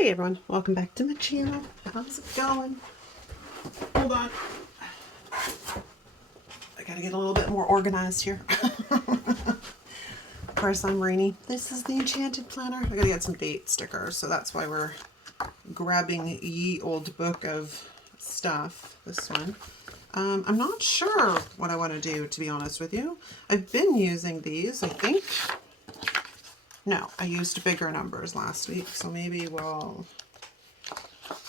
Hey everyone, welcome back to my channel. How's it going? Hold on. I gotta get a little bit more organized here. Of course, I'm Reenie. This is the Enchanted planner. I gotta get some date stickers, so that's why we're grabbing ye old book of stuff, this one. I'm not sure what I want to do, to be honest with you. I've been using these, I think. No, I used bigger numbers last week, so maybe we'll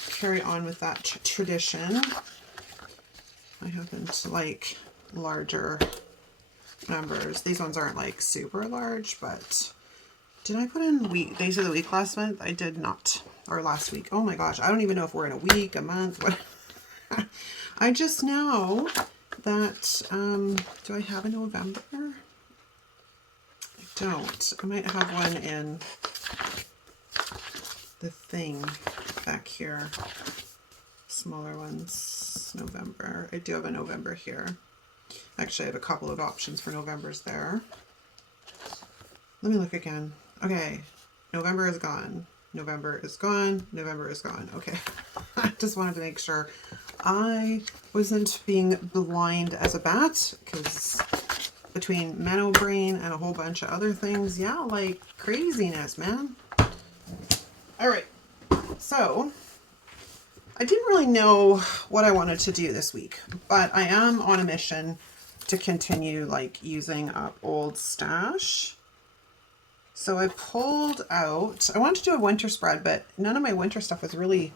carry on with that tradition. I happen to like larger numbers. These ones aren't like super large, but did I put in days of the week last month? I did not. Or last week. Oh my gosh, I don't even know if we're in a week, a month, what. I just know that, do I have a November? I don't. I might have one in the thing back here. Smaller ones, November. I do have a November here. Actually, I have a couple of options for Novembers there. Let me look again. Okay, November is gone. November is gone. November is gone. Okay, I just wanted to make sure I wasn't being blind as a bat, because between mental brain and a whole bunch of other things, yeah, like craziness, man. All right, so I didn't really know what I wanted to do this week, but I am on a mission to continue like using up old stash. So I pulled out, I wanted to do a winter spread, but none of my winter stuff was really,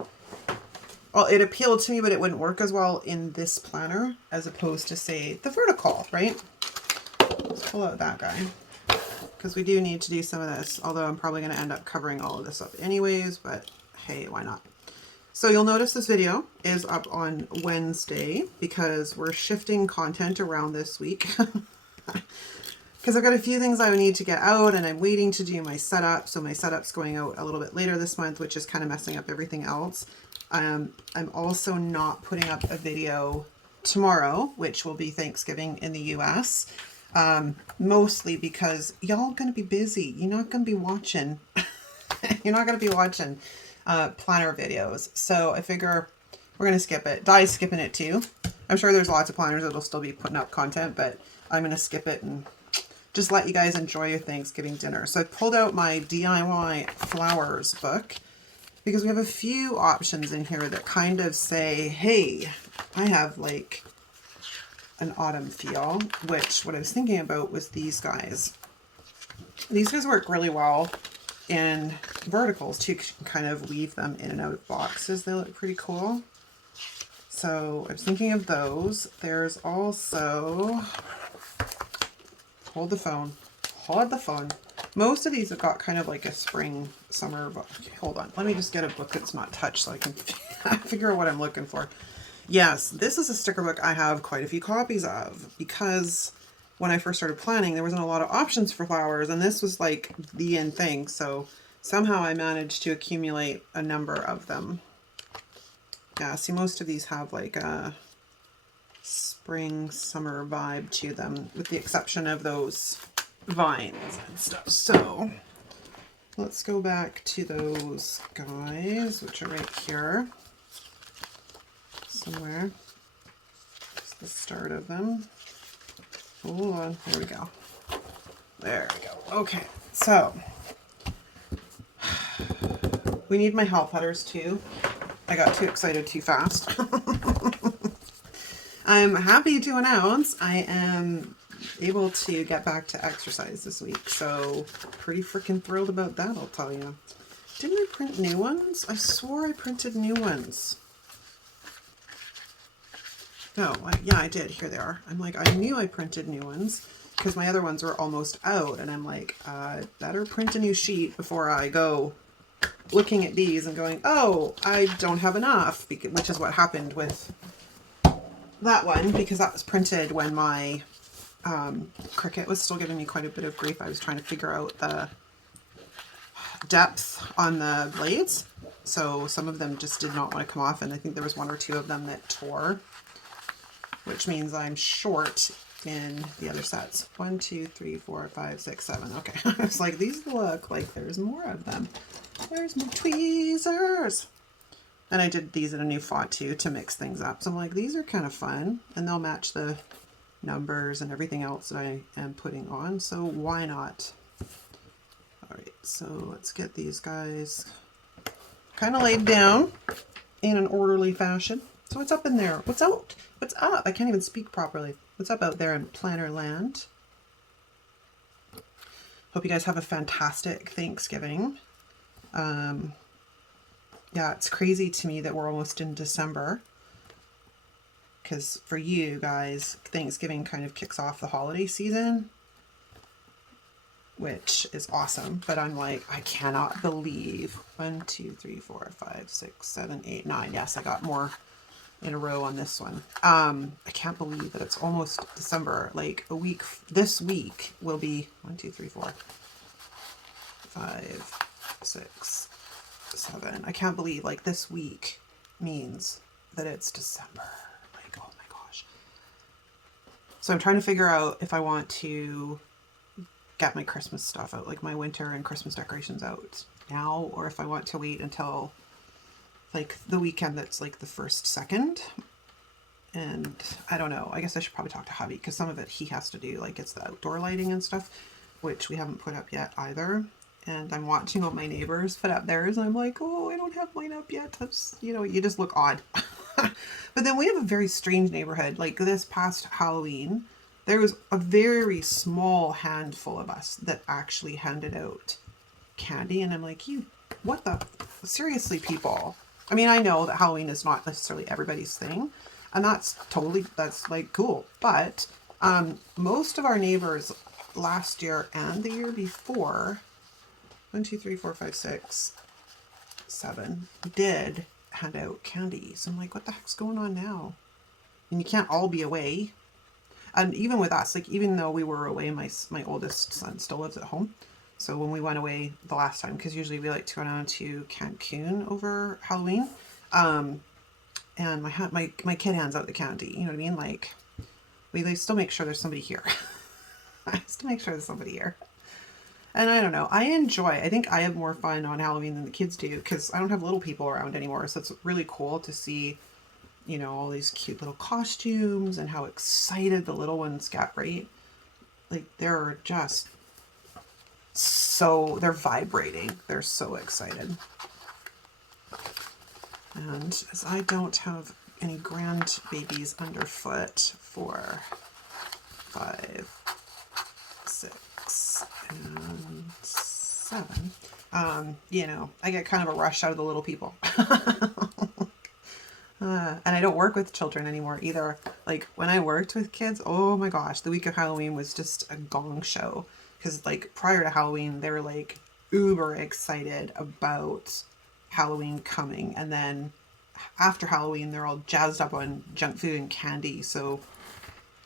well, it appealed to me, but it wouldn't work as well in this planner as opposed to, say, the vertical, right? Let's pull out that guy, because we do need to do some of this, although I'm probably going to end up covering all of this up anyways, but hey, why not? So you'll notice this video is up on Wednesday because we're shifting content around this week. Because I've got a few things I need to get out and I'm waiting to do my setup. So my setup's going out a little bit later this month, which is kind of messing up everything else. I'm also not putting up a video tomorrow, which will be Thanksgiving in the US. Mostly because y'all going to be busy. You're not going to be watching. You're not going to be watching planner videos. So I figure we're going to skip it. Di's skipping it too. I'm sure there's lots of planners that'll still be putting up content, but I'm going to skip it and just let you guys enjoy your Thanksgiving dinner. So I pulled out my DIY flowers book because we have a few options in here that kind of say, hey, I have like an autumn feel, which what I was thinking about was these guys. These guys work really well in verticals too, because you can kind of weave them in and out of boxes. They look pretty cool. So I was thinking of those. There's also, hold the phone. Most of these have got kind of like a spring, summer book. Okay, hold on. Let me just get a book that's not touched so I can figure out what I'm looking for. Yes, this is a sticker book I have quite a few copies of because when I first started planning, there wasn't a lot of options for flowers, and this was like the in thing. So somehow I managed to accumulate a number of them. Yeah, see, most of these have like a spring, summer vibe to them, with the exception of those vines and stuff. So let's go back to those guys, which are right here somewhere. It's the start of them. Hold on, there we go. There we go. Okay, so we need my help headers too. I got too excited too fast. I'm happy to announce I am able to get back to exercise this week, so pretty freaking thrilled about that, I'll tell you. Didn't I print new ones? I swore I printed new ones. No, yeah, I did. Here they are. I'm like, I knew I printed new ones because my other ones were almost out, and I'm like, better print a new sheet before I go looking at these and going, oh, I don't have enough, which is what happened with that one, because that was printed when my Cricut was still giving me quite a bit of grief. I was trying to figure out the depth on the blades, so some of them just did not want to come off, and I think there was one or two of them that tore, which means I'm short in the other sets. 1, 2, 3, 4, 5, 6, 7. Okay, I was like, these look like there's more of them. Where's my tweezers? And I did these in a new font too to mix things up. So I'm like, these are kind of fun, and they'll match the numbers and everything else that I am putting on. So why not? All right, so let's get these guys kind of laid down in an orderly fashion. So what's up in there? What's out? What's up? I can't even speak properly. What's up out there in planner land? Hope you guys have a fantastic Thanksgiving. Yeah, it's crazy to me that we're almost in December, because for you guys, Thanksgiving kind of kicks off the holiday season, which is awesome. But I'm like, I cannot believe 1, 2, 3, 4, 5, 6, 7, 8, 9. Yes, I got more in a row on this one. I can't believe that it's almost December. Like a week, this week will be 1, 2, 3, 4, 5, 6, 7. I can't believe like this week means that it's December. Like, oh my gosh. So I'm trying to figure out if I want to get my Christmas stuff out, like my winter and Christmas decorations out now, or if I want to wait until like the weekend that's like the 1st, 2nd. And I don't know. I guess I should probably talk to hubby, because some of it he has to do, like it's the outdoor lighting and stuff, which we haven't put up yet either. And I'm watching all my neighbors put up theirs, and I'm like, oh, I don't have mine up yet. That's, you know, you just look odd. But then we have a very strange neighborhood. Like this past Halloween, there was a very small handful of us that actually handed out candy. And I'm like, you, what the, seriously, people. I mean, I know that Halloween is not necessarily everybody's thing, and that's totally, that's like cool. But most of our neighbors last year and the year before, 1, 2, 3, 4, 5, 6, 7, did hand out candy. So I'm like, what the heck's going on now? And you can't all be away. And even with us, like even though we were away, my oldest son still lives at home. So when we went away the last time, because usually we like to go down to Cancun over Halloween, and my kid hands out the candy. You know what I mean? Like we still make sure there's somebody here. I still make sure there's somebody here. And I don't know, I think I have more fun on Halloween than the kids do, because I don't have little people around anymore. So it's really cool to see, you know, all these cute little costumes and how excited the little ones get, right? Like they're just so, they're vibrating. They're so excited. And as I don't have any grandbabies underfoot for 5, 6, and 7, you know, I get kind of a rush out of the little people. And I don't work with children anymore either. Like when I worked with kids, oh my gosh, the week of Halloween was just a gong show. Because like prior to Halloween, they were like uber excited about Halloween coming. And then after Halloween, they're all jazzed up on junk food and candy. So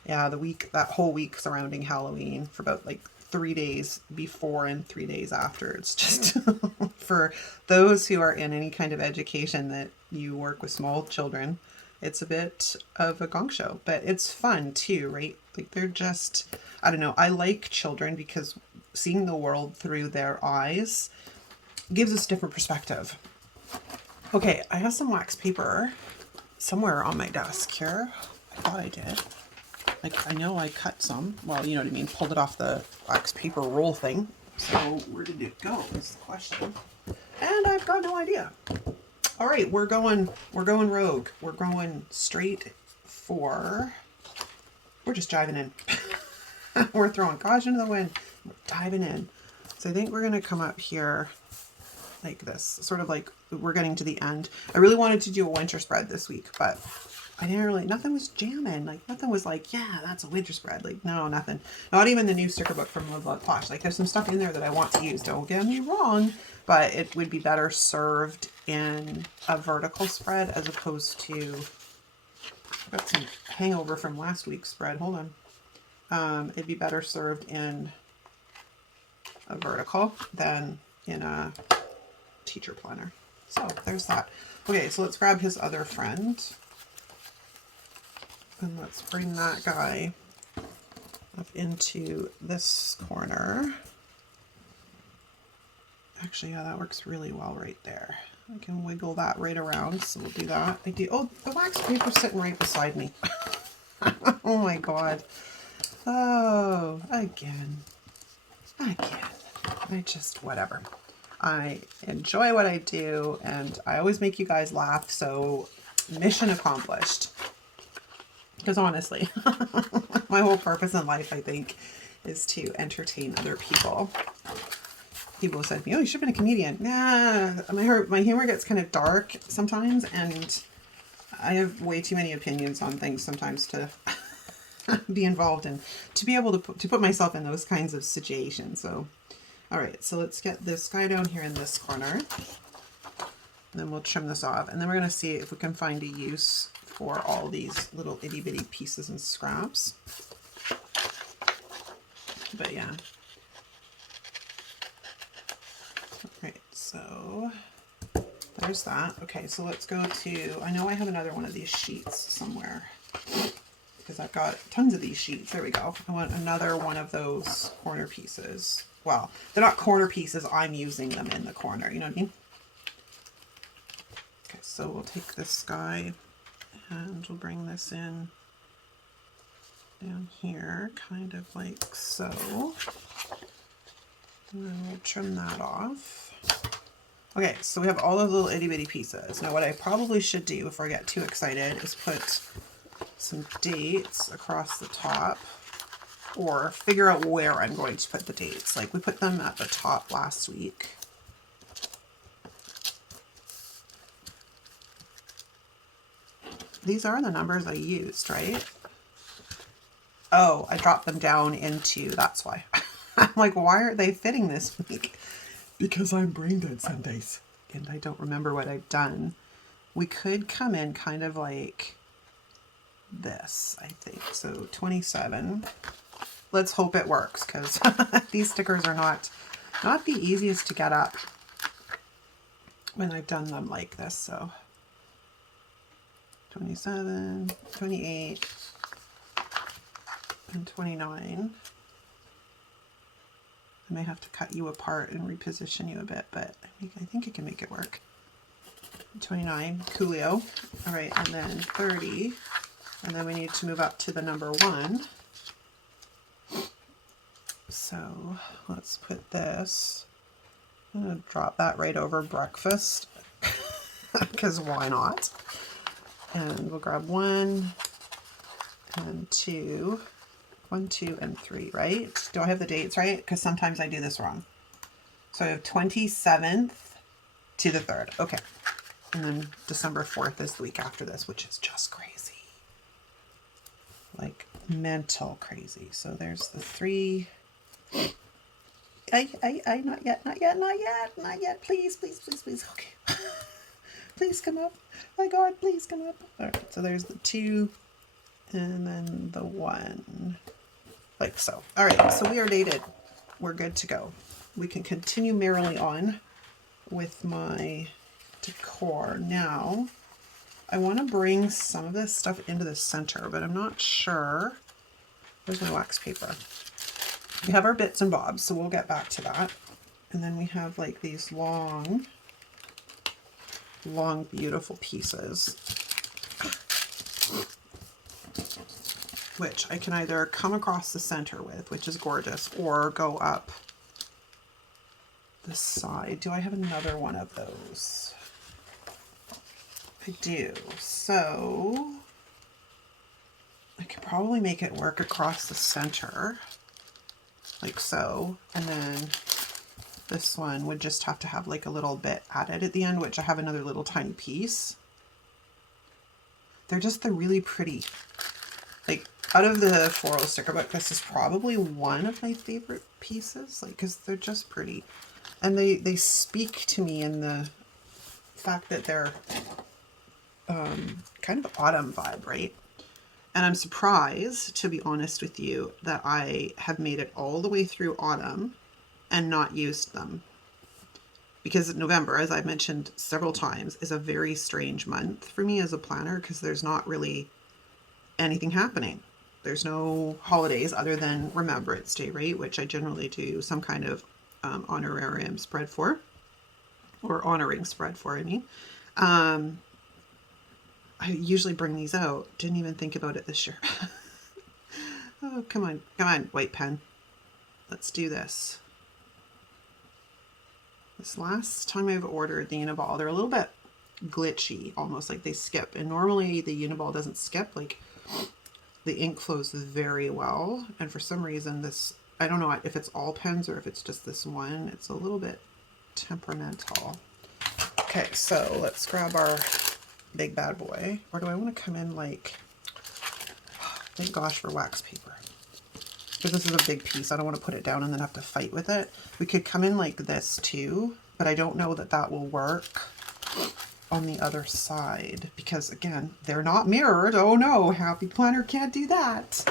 yeah, that whole week surrounding Halloween, for about like 3 days before and 3 days after, it's just for those who are in any kind of education that you work with small children, it's a bit of a gong show, but it's fun too, right? Like they're just, I don't know, I like children because seeing the world through their eyes gives us a different perspective. Okay, I have some wax paper somewhere on my desk here. I thought I did. Like, I know I cut some. Well, you know what I mean. Pulled it off the wax paper roll thing. So where did it go is the question. And I've got no idea. All right, we're going rogue. We're going straight for, we're just diving in. We're throwing caution to the wind. We're diving in. So I think we're going to come up here like this, sort of like we're getting to the end. I really wanted to do a winter spread this week, but I didn't really, nothing was jamming. Like nothing was like, yeah, that's a winter spread. Like no, nothing. Not even the new sticker book from Posh. Like there's some stuff in there that I want to use. Don't get me wrong, but it would be better served in a vertical spread as opposed to, I've got some hangover from last week's spread. Hold on. It'd be better served in a vertical than in a teacher planner. So there's that. Okay, so let's grab his other friend. And let's bring that guy up into this corner. Actually, yeah, that works really well right there. I can wiggle that right around, so we'll do that. I do. Oh, the wax paper's sitting right beside me. Oh my god. Oh, again. I just, whatever. I enjoy what I do, and I always make you guys laugh, so mission accomplished. Because honestly, my whole purpose in life, I think, is to entertain other people. People have said to me, oh, you should have been a comedian. Nah, my humor gets kind of dark sometimes, and I have way too many opinions on things sometimes to be involved in, to be able to put myself in those kinds of situations. So, all right, so let's get this guy down here in this corner. And then we'll trim this off. And then we're going to see if we can find a use for all these little itty bitty pieces and scraps. But yeah. Right, so there's that. Okay, so let's go to, I know I have another one of these sheets somewhere because I've got tons of these sheets. There we go. I want another one of those corner pieces. Well, they're not corner pieces. I'm using them in the corner. You know what I mean? Okay, so we'll take this guy and we'll bring this in down here, kind of like so. And then we'll trim that off. Okay, so we have all those little itty bitty pieces. Now what I probably should do before I get too excited is put some dates across the top, or figure out where I'm going to put the dates. Like we put them at the top last week. These are the numbers I used, right? Oh, I dropped them down into, that's why. I'm like, why aren't they fitting this week? Because I'm brain dead some days and I don't remember what I've done. We could come in kind of like this, I think. So 27. Let's hope it works, because these stickers are not the easiest to get up when I've done them like this. So 27, 28, and 29. I may have to cut you apart and reposition you a bit, but I think I can make it work. 29, coolio. All right, and then 30, and then we need to move up to the number 1. So let's put this, I'm gonna drop that right over breakfast, because why not? And we'll grab 1 and 2. 1, 2, and 3, right? Do I have the dates right? Because sometimes I do this wrong. So I have 27th to the 3rd. Okay. And then December 4th is the week after this, which is just crazy. Like mental crazy. So there's the 3. Not yet. Please. Okay. Please come up. My God, please come up. All right. So there's the 2 and then the 1. Like so. All right, so we are dated. We're good to go. We can continue merrily on with my decor. Now, I want to bring some of this stuff into the center, but I'm not sure. Where's my wax paper? We have our bits and bobs, so we'll get back to that. And then we have like these long, beautiful pieces, which I can either come across the center with, which is gorgeous, or go up the side. Do I have another one of those? I do. So I could probably make it work across the center, like so. And then this one would just have to have like a little bit added at the end, which I have another little tiny piece. They're really pretty. Like, out of the floral sticker book, this is probably one of my favorite pieces, like, because they're just pretty. And they speak to me in the fact that they're kind of autumn vibe, right? And I'm surprised, to be honest with you, that I have made it all the way through autumn and not used them. Because November, as I've mentioned several times, is a very strange month for me as a planner, because there's not really anything happening. There's no holidays other than Remembrance Day, right? Which I generally do some kind of honorarium spread for. or on a ring spread for, I mean. I usually bring these out. Didn't even think about it this year. Oh, come on. Come on, white pen. Let's do this. This last time I've ordered the Uniball, they're a little bit glitchy, almost like they skip. And normally the Uniball doesn't skip. Like, the ink flows very well. And for some reason this, I don't know if it's all pens or if it's just this one, it's a little bit temperamental. Okay, so let's grab our big bad boy. Or do I want to come in like, thank gosh for wax paper. Because this is a big piece. I don't want to put it down and then have to fight with it. We could come in like this too, but I don't know that that will work on the other side. Because again, they're not mirrored. Oh no, Happy Planner can't do that.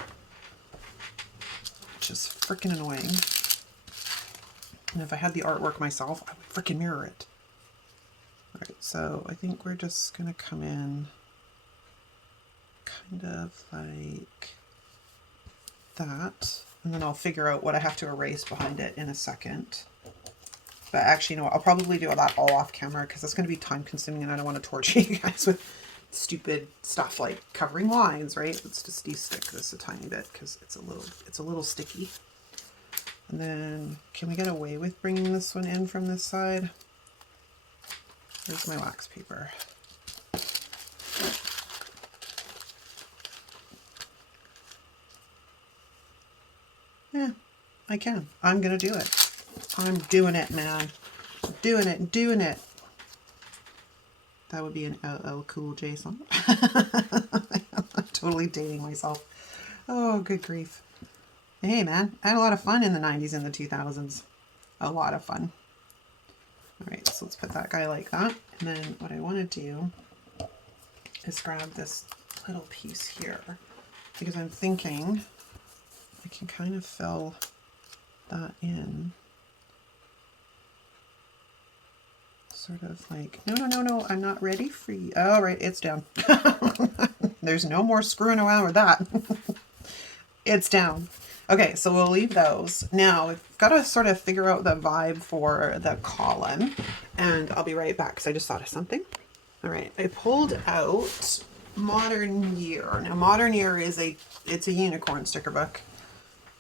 Which is freaking annoying. And if I had the artwork myself, I would freaking mirror it. Alright, so I think we're just going to come in kind of like that. And then I'll figure out what I have to erase behind it in a second. But actually, you know what? I'll probably do that all off camera because it's going to be time consuming and I don't want to torture you guys with stupid stuff like covering lines, right? Let's just de-stick this a tiny bit because it's a little sticky. And then, can we get away with bringing this one in from this side? Here's my wax paper. Yeah, I can. I'm going to do it. I'm doing it, man. Doing it. That would be an LL Cool J song. I'm totally dating myself. Oh, good grief. Hey, man. I had a lot of fun in the 90s and the 2000s. A lot of fun. Alright, so let's put that guy like that. And then what I want to do is grab this little piece here. Because I'm thinking I can kind of fill that in. Sort of like, no, I'm not ready for you. Oh, right, it's down. There's no more screwing around with that. It's down. Okay, so we'll leave those. Now, we've got to sort of figure out the vibe for the column, and I'll be right back because I just thought of something. All right, I pulled out Modern Year. Now, Modern Year is it's a unicorn sticker book.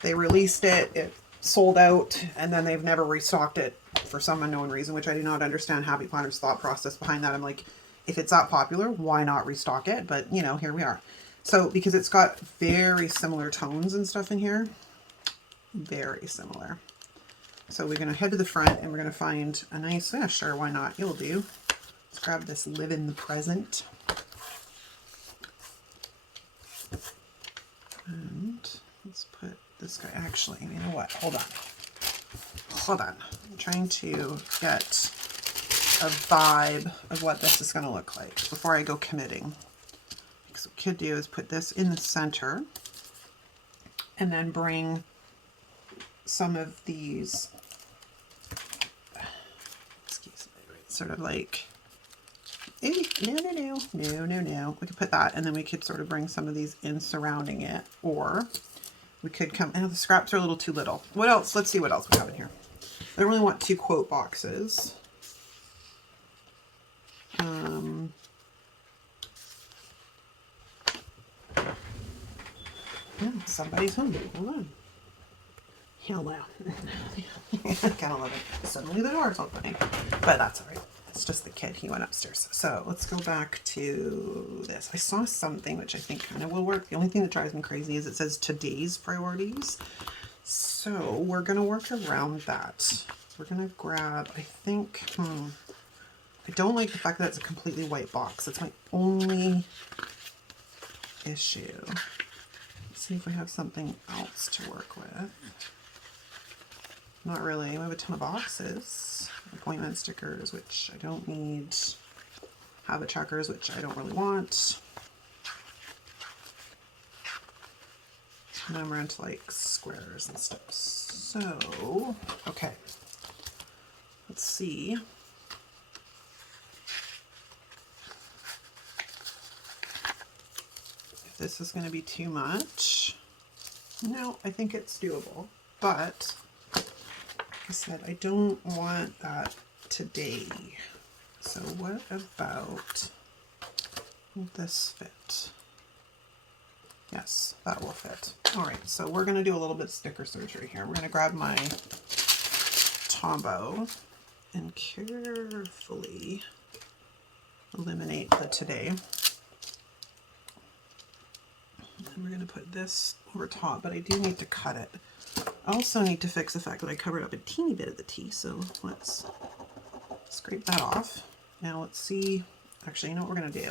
They released it, it sold out, and then they've never restocked it for some unknown reason, which I do not understand Happy Planner's thought process behind that. I'm like, if it's that popular, why not restock it? But, you know, here we are. So, because it's got very similar tones and stuff in here. Very similar. So we're going to head to the front and we're going to find a nice, yeah, sure, why not? You'll do. Let's grab this Live in the Present. And let's put this guy, actually, you know what? Hold on. I'm trying to get a vibe of what this is going to look like before I go committing. Because what we could do is put this in the center and then bring some of these, excuse me, sort of like, no. We could put that and then we could sort of bring some of these in surrounding it, or we could come, the scraps are a little too little. What else? Let's see what else we have in here. I don't really want 2 quote boxes. Yeah, somebody's home. Hold on. Hello. I kind of love it. Suddenly the door's opening. But that's all right. It's just the kid. He went upstairs. So let's go back to this. I saw something which I think kind of will work. The only thing that drives me crazy is it says today's priorities. So we're going to work around that. We're going to grab, I think, I don't like the fact that it's a completely white box. That's my only issue. Let's see if we have something else to work with. Not really. We have a ton of boxes. Appointment stickers, which I don't need. Habit trackers, which I don't really want. And then we're into like squares and stuff. So, okay. Let's see. If this is going to be too much. No, I think it's doable. But, like I said, I don't want that today. So what about, will this fit? Yes, that will fit. All right, so we're gonna do a little bit of sticker surgery here. We're gonna grab my Tombow and carefully eliminate the today. And we're gonna put this over top, but I do need to cut it. I also need to fix the fact that I covered up a teeny bit of the tea, so let's scrape that off. Now let's see, actually, you know what we're gonna do?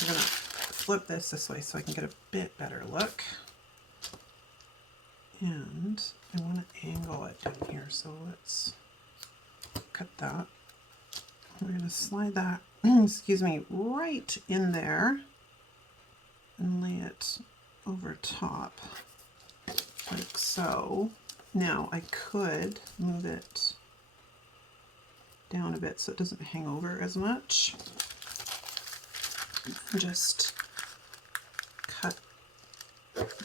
We're gonna flip this way so I can get a bit better look. And I want to angle it down here, so let's cut that. We're going to slide that, excuse me, right in there and lay it over top like so. Now I could move it down a bit so it doesn't hang over as much. And just cut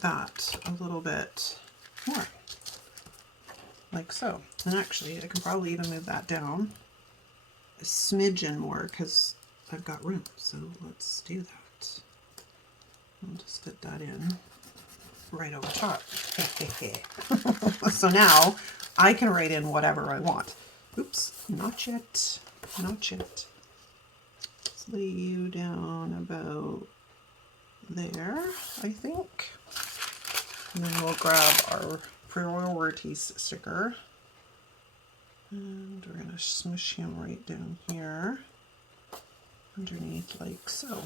that a little bit more, like so. And actually, I can probably even move that down a smidgen more because I've got room. So let's do that. I'll just fit that in right over top. So now I can write in whatever I want. Oops, not yet, not yet. Let's lay you down about there, I think. And then we'll grab our priorities sticker and we're going to smush him right down here underneath like so.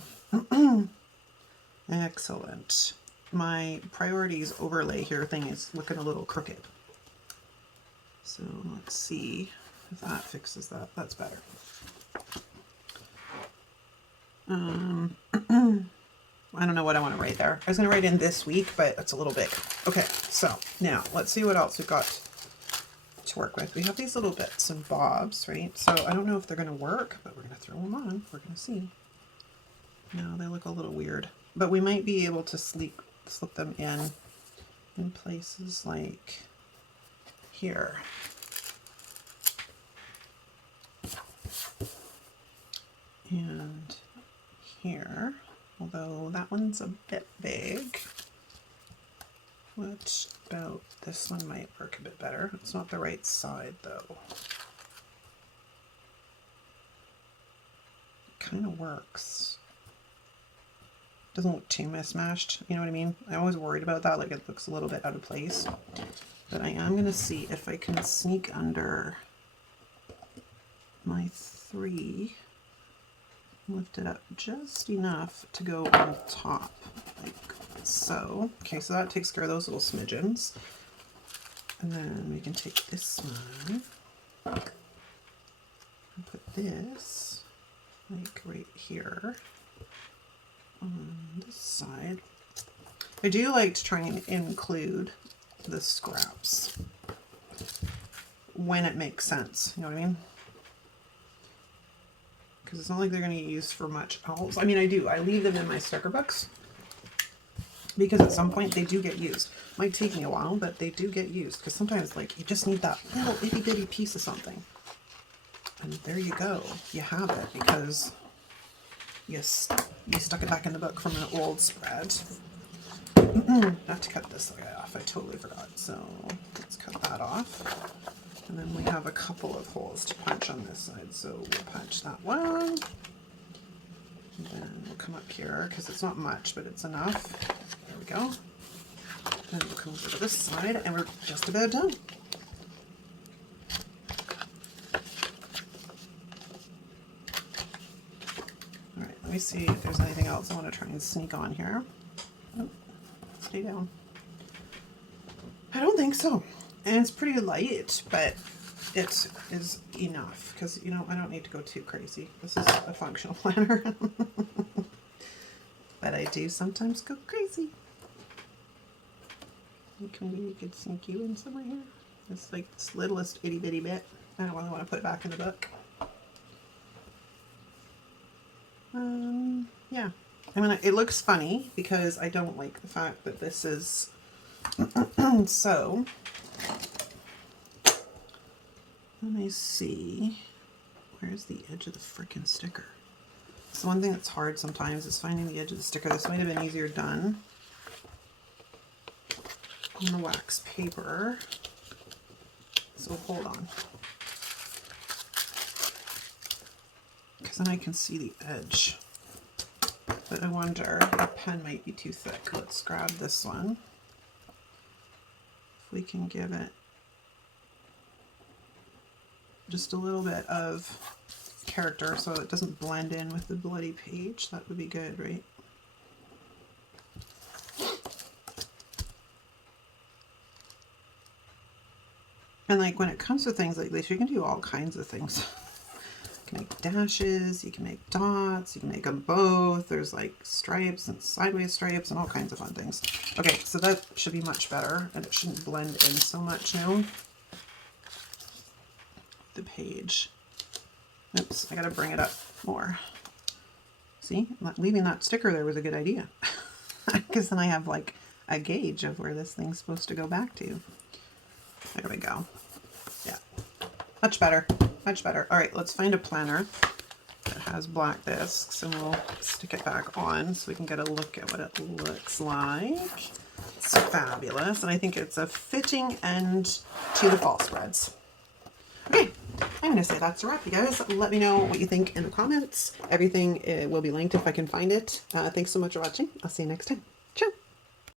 Excellent. My priorities overlay here thing is looking a little crooked. So let's see if that fixes that. That's better. I don't know what I want to write there. I was going to write in this week, but it's a little big. Okay, so now let's see what else we've got to work with. We have these little bits and bobs, right? So I don't know if they're going to work, but we're going to throw them on. We're going to see. No, they look a little weird, but we might be able to slip them in places like here. And here. Although that one's a bit big. What about this one might work a bit better? It's not the right side though. It kind of works. Doesn't look too mismatched, you know what I mean? I'm always worried about that, like it looks a little bit out of place. But I am going to see if I can sneak under my 3. Lift it up just enough to go on top, like so. Okay, so that takes care of those little smidgens. And then we can take this one and put this like right here on this side. I do like to try and include the scraps when it makes sense, you know what I mean? Because it's not like they're going to get used for much else. I mean, I do. I leave them in my sticker books because at some point they do get used. Might take me a while, but they do get used because sometimes like you just need that little itty bitty piece of something. And there you go. You have it because you stuck it back in the book from an old spread. I have to cut this guy off. I totally forgot. So let's cut that off. And then we have a couple of holes to punch on this side, so we'll punch that one. And then we'll come up here, because it's not much, but it's enough. There we go. Then we'll come over to this side, and we're just about done. All right, let me see if there's anything else I want to try and sneak on here. Oh, stay down. I don't think so. And it's pretty light, but it is enough because, you know, I don't need to go too crazy. This is a functional planner. But I do sometimes go crazy. We could sneak you in somewhere here. It's like this littlest itty bitty bit. I don't really want to put it back in the book. Yeah. I mean, it looks funny because I don't like the fact that this is so. Let me see. Where's the edge of the frickin' sticker? So one thing that's hard sometimes is finding the edge of the sticker. This might have been easier done on the wax paper. So hold on. Because then I can see the edge. But I wonder, the pen might be too thick. Let's grab this one. If we can give it just a little bit of character so it doesn't blend in with the bloody page, that would be good, right? And like when it comes to things like this, you can do all kinds of things. You can make dashes, you can make dots, you can make them both. There's like stripes and sideways stripes and all kinds of fun things. Okay, so that should be much better and it shouldn't blend in so much now. The page. Oops, I gotta bring it up more. See, leaving that sticker there was a good idea. Because then I have like a gauge of where this thing's supposed to go back to. There we go. Yeah, much better, much better. All right, let's find a planner that has black discs and we'll stick it back on so we can get a look at what it looks like. It's fabulous, and I think it's a fitting end to the fall spreads. Okay, I'm going to say that's a wrap, you guys. Let me know what you think in the comments. Everything will be linked if I can find it. Thanks so much for watching. I'll see you next time.